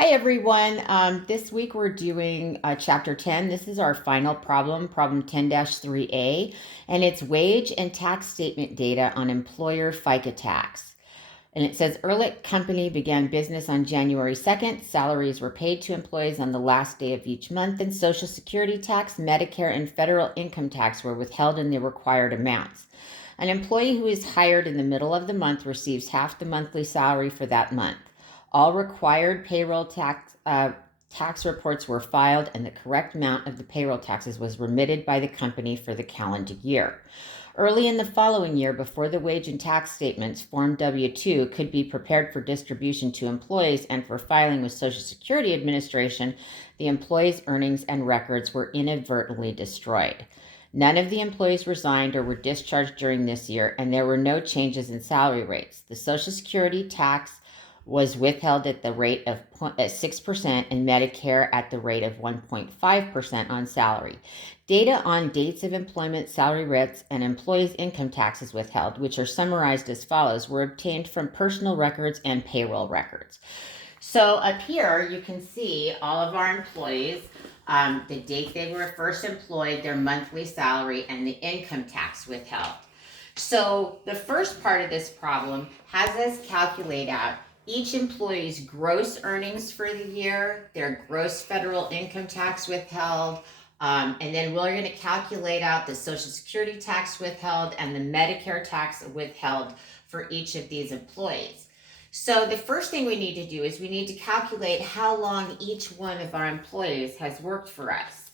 Hi everyone. This week we're doing chapter 10. This is our final problem 10-3A, and it's wage and tax statement data on employer FICA tax. And it says Ehrlich Company began business on January 2nd. Salaries were paid to employees on the last day of each month, and Social Security tax, Medicare, and federal income tax were withheld in the required amounts. An employee who is hired in the middle of the month receives half the monthly salary for that month. All required payroll tax reports were filed, and the correct amount of the payroll taxes was remitted by the company for the calendar year. Early in the following year, before the wage and tax statements, Form W-2 could be prepared for distribution to employees and for filing with Social Security Administration, the employees' earnings and records were inadvertently destroyed. None of the employees resigned or were discharged during this year, and there were no changes in salary rates. The Social Security tax was withheld at the rate of 6% and Medicare at the rate of 1.5% on salary. Data on dates of employment, salary rates, and employees' income taxes withheld, which are summarized as follows, were obtained from personal records and payroll records. So up here, you can see all of our employees, the date they were first employed, their monthly salary, and the income tax withheld. So the first part of this problem has us calculate out each employee's gross earnings for the year, their gross federal income tax withheld, and then we're going to calculate out the Social Security tax withheld and the Medicare tax withheld for each of these employees. So the first thing we need to do is we need to calculate how long each one of our employees has worked for us.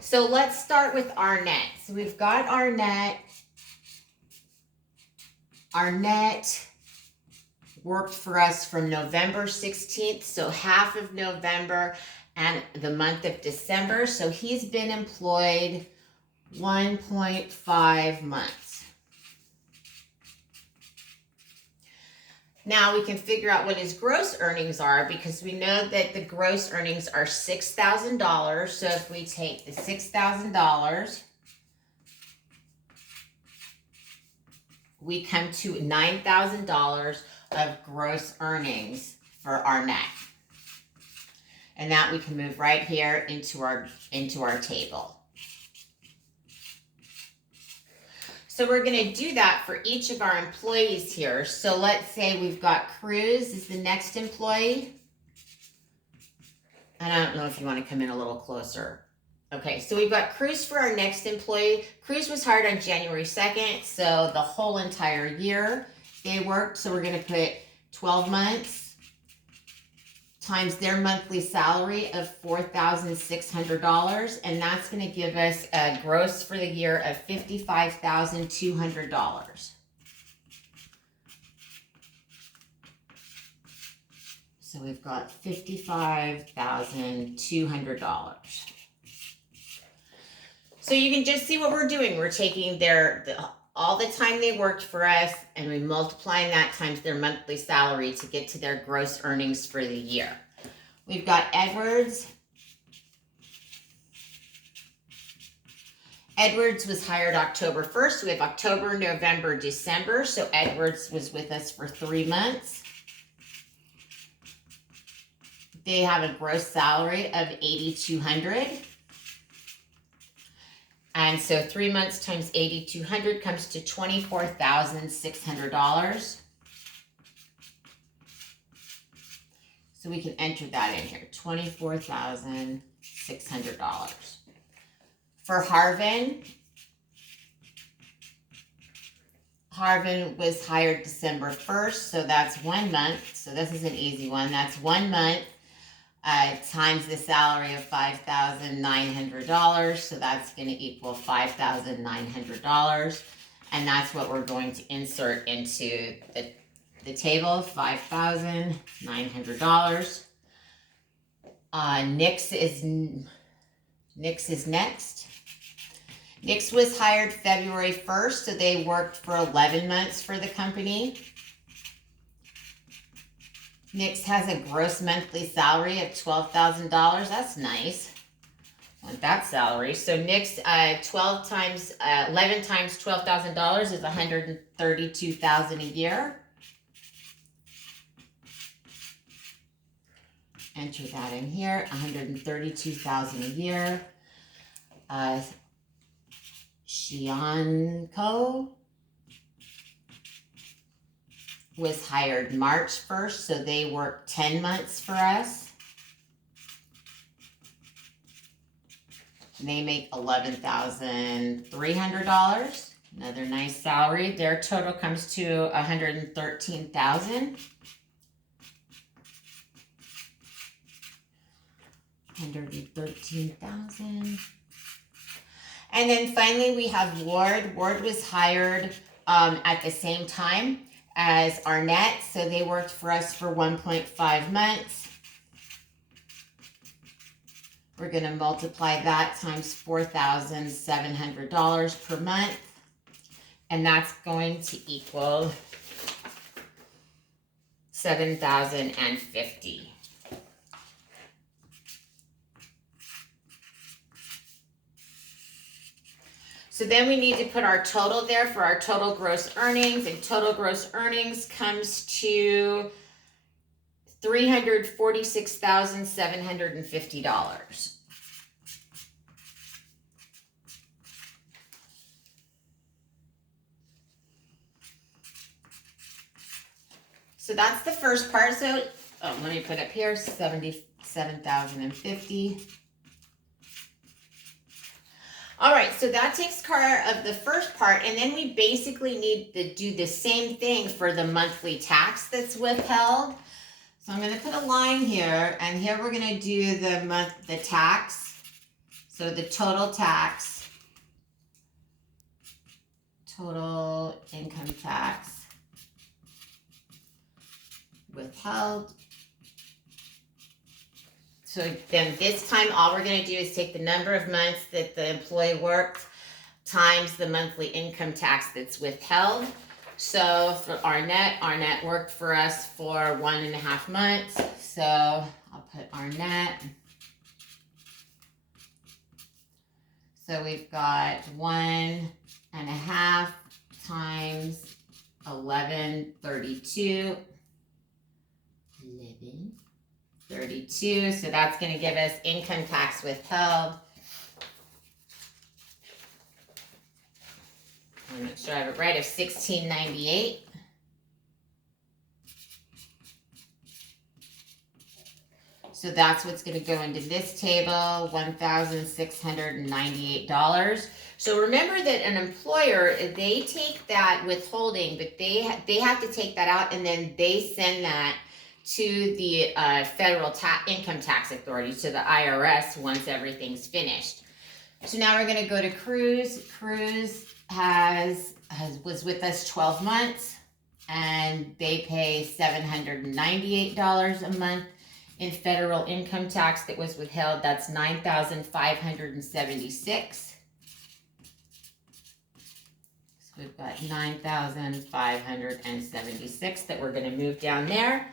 So let's start with our net. So we've got our net. Our net worked for us from November 16th, so half of November and the month of December. So he's been employed 1.5 months. Now we can figure out what his gross earnings are because we know that the gross earnings are $6,000. So if we take the $6,000, we come to $9,000 of gross earnings for our net. And that we can move right here into our table. So we're going to do that for each of our employees here. So let's say we've got Cruz is the next employee. And I don't know if you want to come in a little closer. Okay, so we've got Cruz for our next employee. Cruz was hired on January 2nd, so the whole entire year they worked. So we're going to put 12 months times their monthly salary of $4,600, and that's going to give us a gross for the year of $55,200. So we've got $55,200. So you can just see what we're doing. We're taking all the time they worked for us, and we multiplying that times their monthly salary to get to their gross earnings for the year. We've got Edwards. Edwards was hired October 1st. So we have October, November, December. So Edwards was with us for 3 months. They have a gross salary of $8,200. And so 3 months times $8,200 comes to $24,600. So we can enter that in here, $24,600. For Harvin was hired December 1st, so that's 1 month. So this is an easy one. That's 1 month. Times the salary of $5,900, so that's going to equal $5,900, and that's what we're going to insert into the table, $5,900. Nix is next. Nix was hired February 1st, so they worked for 11 months for the company. Nix has a gross monthly salary of $12,000. That's nice. I want that salary. So Nix, 11 times $12,000 is $132,000 a year. enter that in here, 132,000 a year. Shianko was hired March 1st, so they worked 10 months for us. They make $11,300. Another nice salary. Their total comes to $113,000. 113,000. And then finally we have Ward. Ward was hired at the same time as Arnett, so they worked for us for 1.5 months. We're going to multiply that times $4,700 per month, and that's going to equal $7,050. So then we need to put our total there for our total gross earnings, and total gross earnings comes to $346,750. So that's the first part. So let me put up here, 77,050. All right, so that takes care of the first part, and then we basically need to do the same thing for the monthly tax that's withheld. So I'm going to put a line here, and here we're going to do the tax. So the total tax, total income tax withheld. So then this time, all we're going to do is take the number of months that the employee worked times the monthly income tax that's withheld. So for Arnett worked for us for 1.5 months. So I'll put Arnett. So we've got 1.5 times 1132. 1132. So that's going to give us income tax withheld. I want to make sure I have it right, of $1,698. So that's what's going to go into this table, $1,698. So remember that an employer, they take that withholding, but they have to take that out, and then they send that to the federal income tax authority, to the IRS, once everything's finished. So now we're going to go to Cruz. Cruz was with us 12 months, and they pay $798 a month in federal income tax that was withheld. That's $9,576. So we've got $9,576 that we're going to move down there.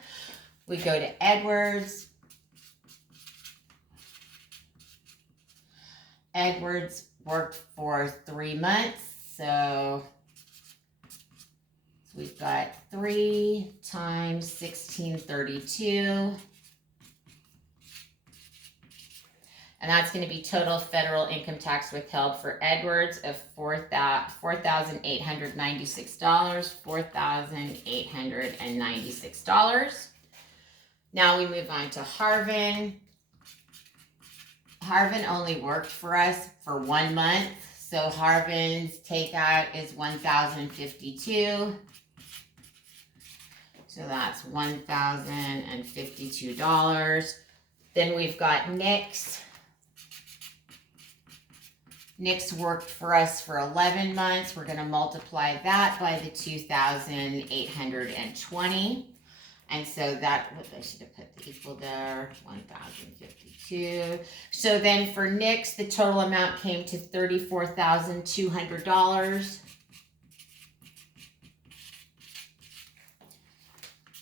We go to Edwards. Edwards worked for 3 months, so we've got 3 times 1632. And that's going to be total federal income tax withheld for Edwards of $4,896. $4,896. Now we move on to Harvin. Harvin only worked for us for 1 month. So Harvin's takeout is $1,052. So that's $1,052. Then we've got Nick's. Nick's worked for us for 11 months. We're going to multiply that by the 2,820. And so that, I should have put the equal there, 1,052. So then for Nick's, the total amount came to $34,200.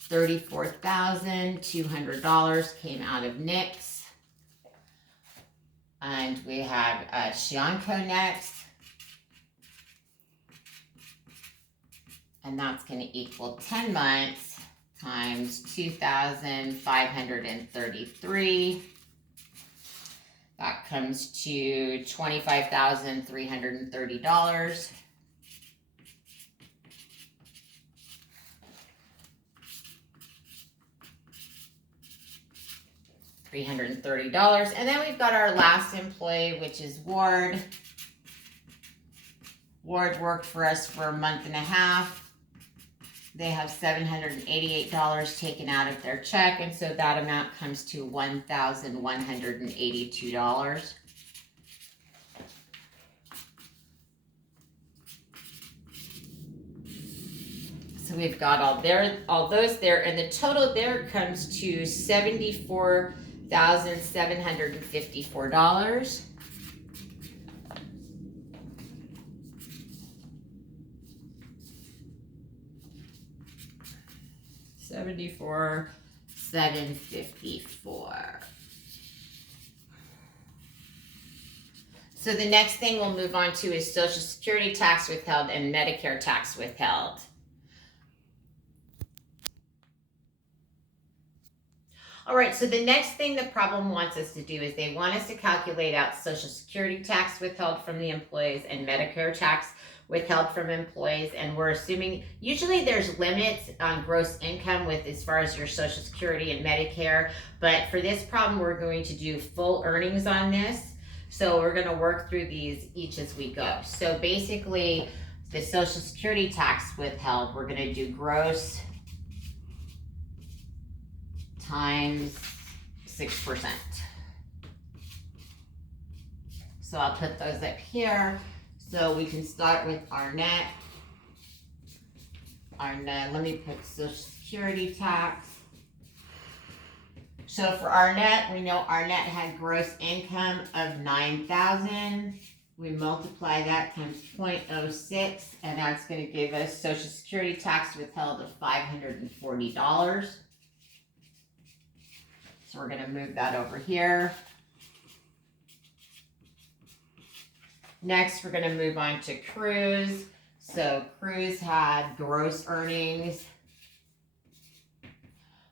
$34,200 came out of Nick's. And we have Shianko next. And that's going to equal 10 months. times 2,533. That comes to $25,330. $330. And then we've got our last employee, which is Ward. Ward worked for us for a month and a half. They have $788 taken out of their check, and so that amount comes to $1,182. So we've got all those there, and the total there comes to $74,754. $74,754. So the next thing we'll move on to is Social Security tax withheld and Medicare tax withheld. All right, so the next thing the problem wants us to do is they want us to calculate out Social Security tax withheld from the employees and Medicare tax withheld from employees, and we're assuming usually there's limits on gross income with as far as your Social Security and Medicare, but for this problem we're going to do full earnings on this, so we're going to work through these each as we go. So basically the Social Security tax withheld, we're going to do gross times 6%. So I'll put those up here. So we can start with our net. Let me put Social Security tax. So for our net, we know our net had gross income of $9,000. We multiply that times 0.06, and that's going to give us Social Security tax withheld of $540. So we're going to move that over here. Next, we're going to move on to Cruise. So Cruise had gross earnings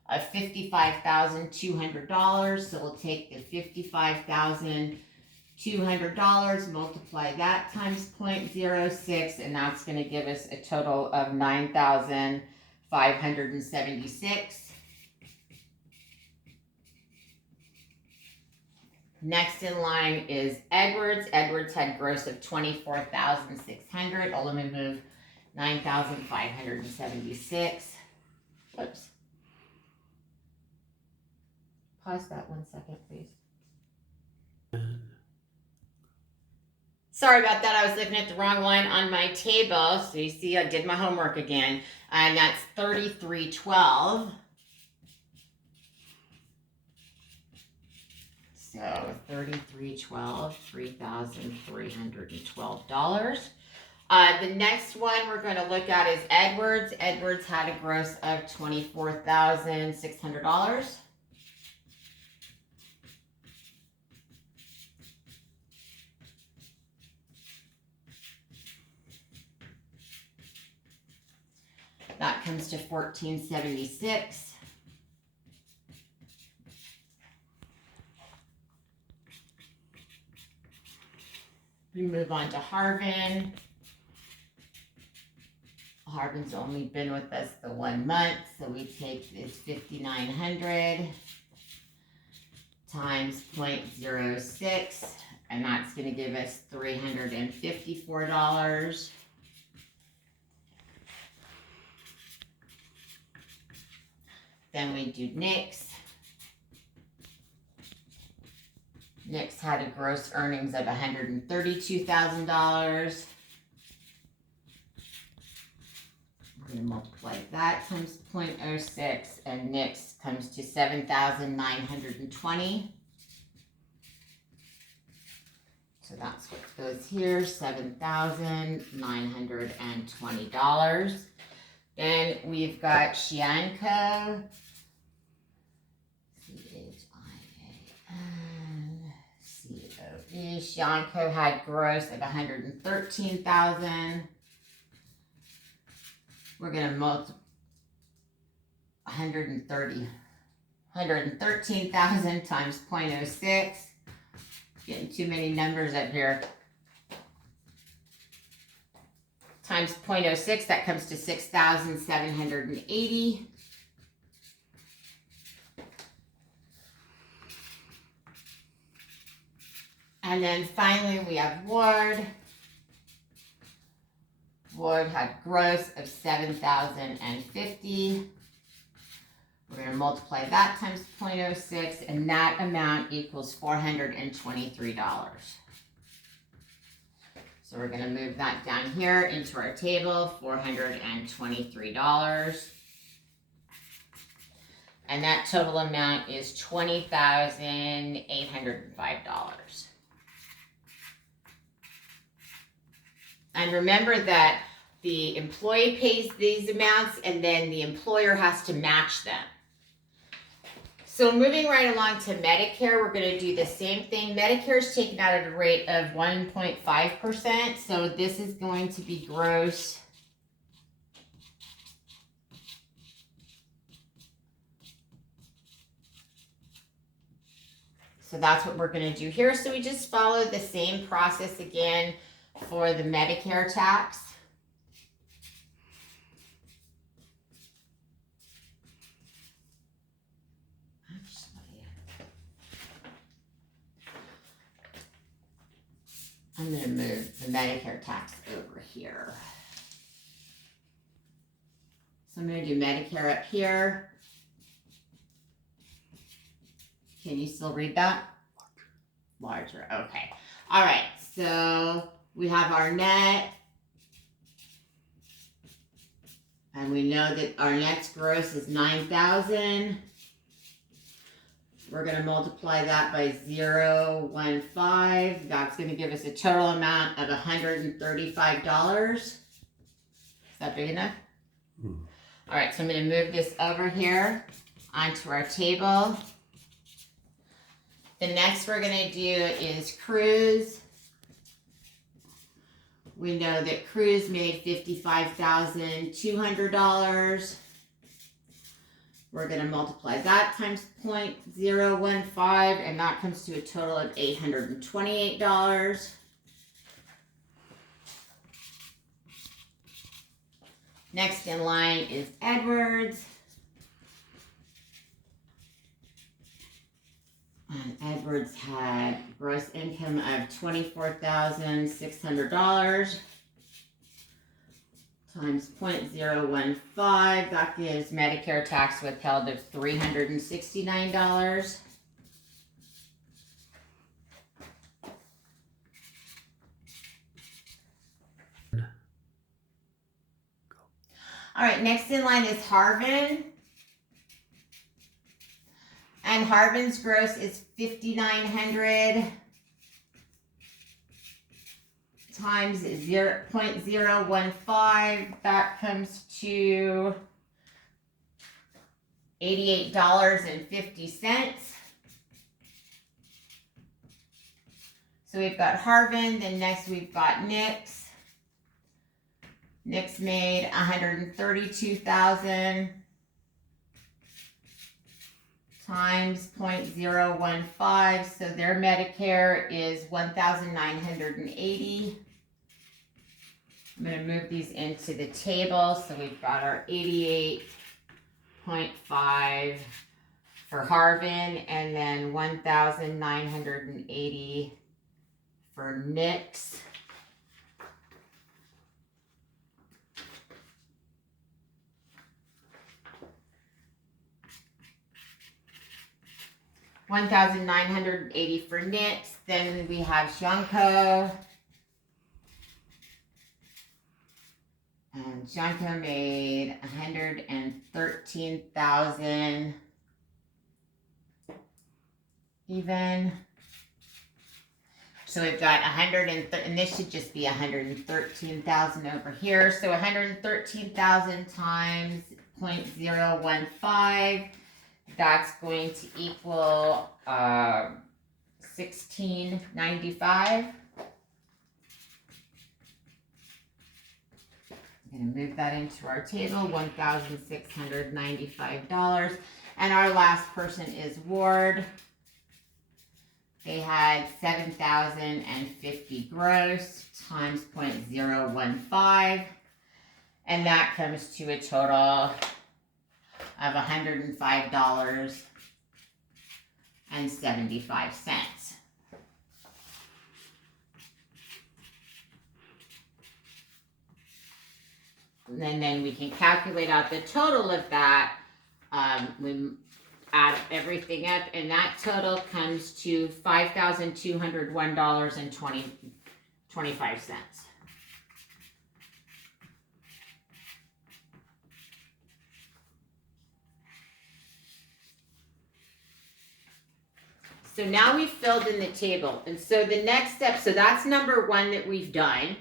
of $55,200. So we'll take the $55,200, multiply that times 0.06, and that's going to give us a total of $9,576. Next in line is Edwards. Edwards had gross of $24,600. Oh, let me move 9,576. Whoops. Pause that 1 second, please. Sorry about that. I was looking at the wrong line on my table. So you see I did my homework again. And that's 3312. So 3312, $3,312. The next one we're going to look at is Edwards. Edwards had a gross of $24,600. That comes to $1,476. We move on to Harvin. Harvin's only been with us the 1 month, so we take this 5,900 times 0.06, and that's going to give us $354. Then we do Nick's. Nick's had a gross earnings of $132,000. We're going to multiply that times 0.06, and Nick's comes to $7,920. So that's what goes here, $7,920. Then we've got Shianco. C-H-I-A-N-C-O-E. Shianco had gross of $113,000. We're going to multiply. 113,000 times 0.06. Getting too many numbers up here. Times 0.06, that comes to 6,780. And then finally we have Ward. Ward had gross of 7,050. We're going to multiply that times 0.06, and that amount equals $423. So we're going to move that down here into our table, $423. And that total amount is $20,805. And remember that the employee pays these amounts and then the employer has to match them. So moving right along to Medicare, we're going to do the same thing. Medicare is taken out at a rate of 1.5%. So this is going to be gross. So that's what we're going to do here. So we just follow the same process again for the Medicare tax. I'm going to move the Medicare tax over here. So I'm going to do Medicare up here. Can you still read that? Larger. Okay. All right. So we have our net. And we know that our net's gross is 9,000. We're going to multiply that by 0.15. That's going to give us a total amount of $135. Is that big enough? All right, so I'm going to move this over here onto our table. The next we're going to do is cruise. We know that cruise made $55,200. We're going to multiply that times 0.015, and that comes to a total of $828. Next in line is Edwards. And Edwards had gross income of $24,600 times 0.015. That gives Medicare tax withheld of $369. All right, next in line is Harvin. And Harvin's gross is $5,900 times 0.015. That comes to $88.50. So we've got Harvin, then next we've got Nix. Nix made $132,000 times 0.015. So their Medicare is $1,980. I'm going to move these into the table. So we've got our 88.5 for Harvin, and then 1,980 for Nix. $1,980 for Nix. Then we have Junko. And Junko made $113,000 even. So we've got and this should just be $113,000 over here. So $113,000 times 0.015. That's going to equal $1,695. going to move that into our table, $1,695. And our last person is Ward. They had 7,050 gross times 0.015. And that comes to a total of $105.75. And then we can calculate out the total of that. We add everything up, and that total comes to $5,201.25. So now we've filled in the table. And so the next step, so that's number one that we've done.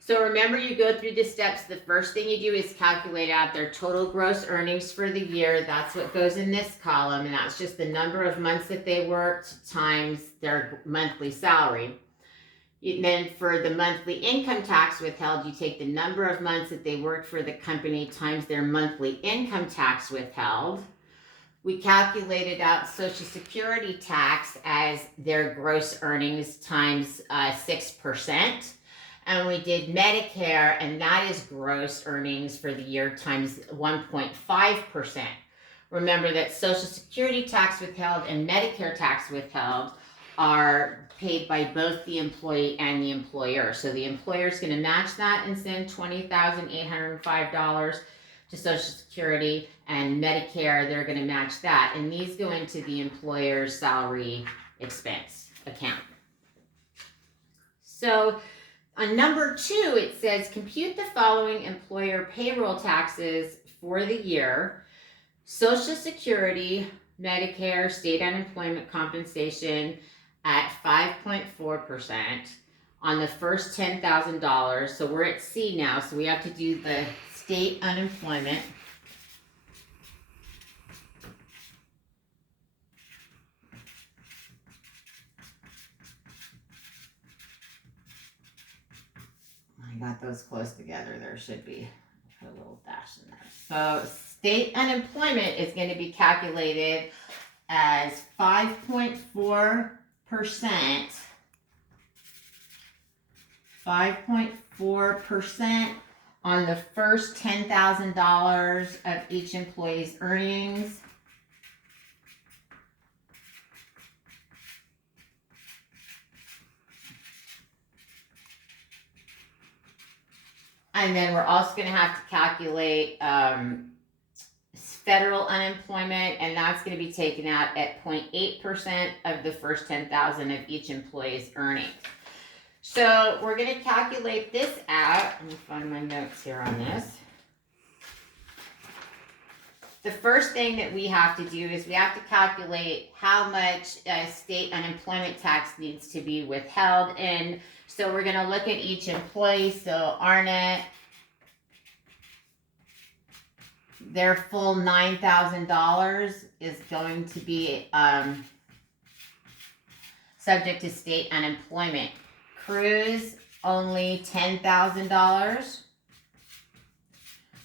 So remember, you go through the steps. The first thing you do is calculate out their total gross earnings for the year. That's what goes in this column, and that's just the number of months that they worked times their monthly salary. Then for the monthly income tax withheld, you take the number of months that they worked for the company times their monthly income tax withheld. We calculated out Social Security tax as their gross earnings times 6%. And we did Medicare, and that is gross earnings for the year times 1.5%. Remember that Social Security tax withheld and Medicare tax withheld are paid by both the employee and the employer. So the employer is going to match that and send $20,805 to Social Security, and Medicare, they're going to match that. And these go into the employer's salary expense account. So on number 2, it says, compute the following employer payroll taxes for the year: Social Security, Medicare, state unemployment compensation at 5.4% on the first $10,000. So we're at C now, so we have to do the state unemployment. I got those close together. There should be a little dash in there. So state unemployment is going to be calculated as 5.4%. 5.4% on the first $10,000 of each employee's earnings. And then we're also going to have to calculate federal unemployment, and that's going to be taken out at 0.8% of the first $10,000 of each employee's earnings. So we're going to calculate this out. Let me find my notes here on this. The first thing that we have to do is we have to calculate how much state unemployment tax needs to be withheld. And so we're going to look at each employee. So Arnett, their full $9,000 is going to be subject to state unemployment. Cruz, only $10,000.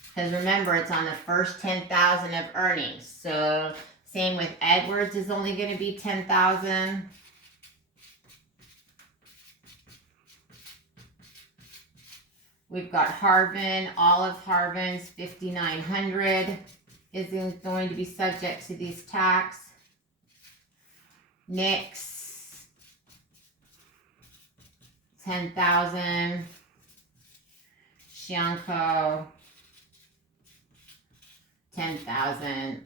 Because remember, it's on the first $10,000 of earnings. So same with Edwards, is only going to be $10,000. We've got Harvin, all of Harvin's $5,900 is going to be subject to these tax. Nick's $10,000. Shianko, $10,000.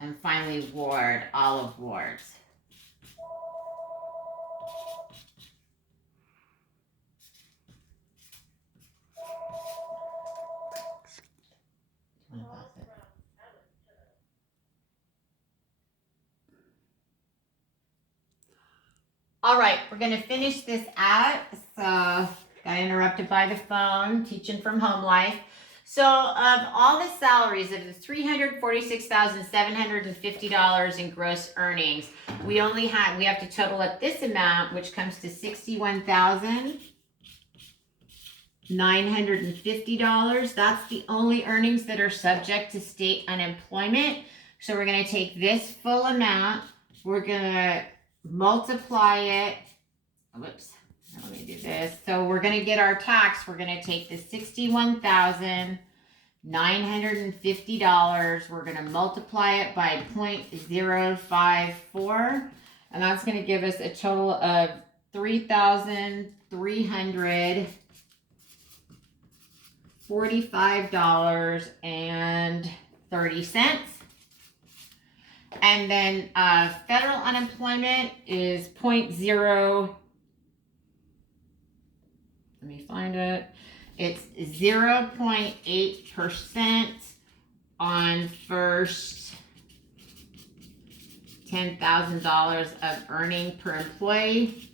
And finally Ward, all of Ward's. All right, we're going to finish this out. So, got interrupted by the phone, teaching from home life. So, of all the salaries of the $346,750 in gross earnings, we have to total up this amount, which comes to $61,000. $950. That's the only earnings that are subject to state unemployment. So we're going to take this full amount, we're going to multiply it. Whoops, let me do this. So we're going to get our tax. We're going to take the $61,950. We're going to multiply it by 0.054, and that's going to give us a total of $3,345.30. And then federal unemployment is 0.0. Let me find it. It's 0.8% on first $10,000 of earning per employee.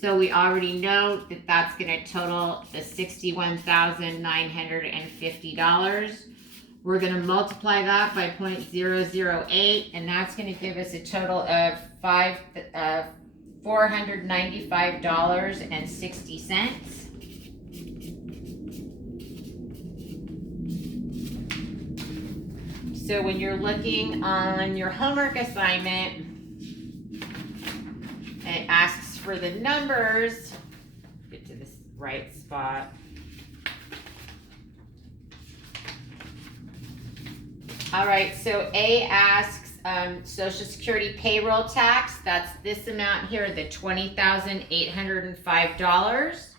So we already know that that's going to total the $61,950. We're going to multiply that by 0.008, and that's going to give us a total of $495.60. So when you're looking on your homework assignment, it asks for the numbers. Get to this right spot. All right, so A asks Social Security payroll tax. That's this amount here, the $20,805.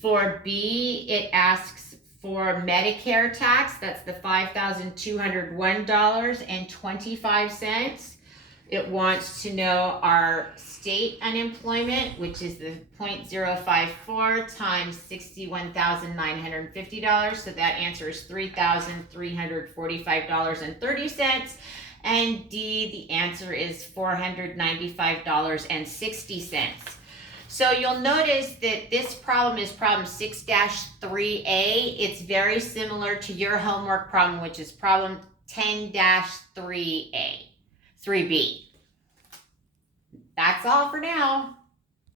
For B, it asks for Medicare tax. That's the $5,201.25. It wants to know our state unemployment, which is the 0.054 times $61,950. So that answer is $3,345.30. And D, the answer is $495.60. So you'll notice that this problem is problem 6-3A. It's very similar to your homework problem, which is problem 10-3B. That's all for now.